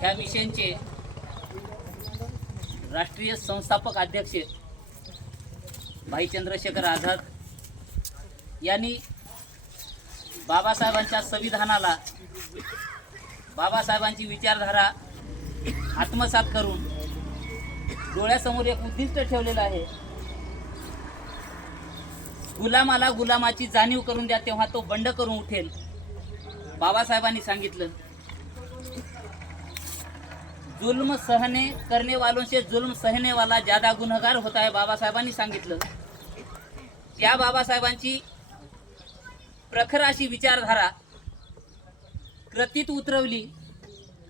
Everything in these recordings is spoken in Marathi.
ह्या मिशनचे राष्ट्रीय संस्थापक अध्यक्ष भाई चंद्रशेखर आझाद यांनी बाबासाहेबांच्या संविधानाला, बाबासाहेबांची विचारधारा आत्मसात करून डोळ्यासमोर एक उद्दिष्ट ठेवलेलं आहे, गुलामाला गुलामाची जाणीव करून द्या तेव्हा तो बंड करून उठेल. बाबासाहेबांनी सांगितलं, जुल्म सहने करने वालों से जुल्म सहने वाला ज्यादा गुनहगार होता है. बाबासाहेबांनी सांगितलं. त्या बाबासाहेबांची प्रखर अशी विचारधारा कृतीत उतरवली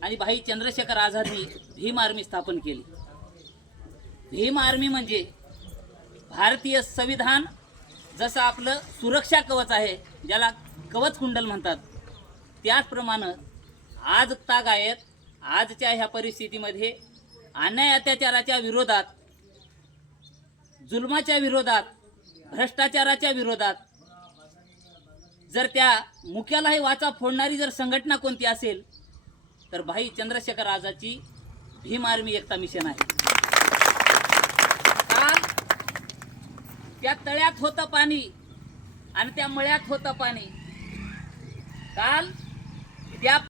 आणि भाई चंद्रशेखर आझादनी भीम आर्मी स्थापन केली. भीम आर्मी म्हणजे भारतीय संविधान जसं आपलं सुरक्षा कवच आहे, ज्याला कवच कुंडल म्हणतात, त्याचप्रमाणे आज तागायत आजच्या ह्या परिस्थितीमध्ये अन्याय अत्याचाराच्या विरोधात, जुलमाच्या विरोधात, भ्रष्टाचाराच्या विरोधात जर त्या मुख्यालाही वाचा फोडणारी जर संघटना कोणती असेल तर भाई चंद्रशेखर आझादची भीम आर्मी एकता मिशन आहे. काल त्या तळ्यात होतं पाणी आणि त्या मळ्यात होतं पाणी. काल त्या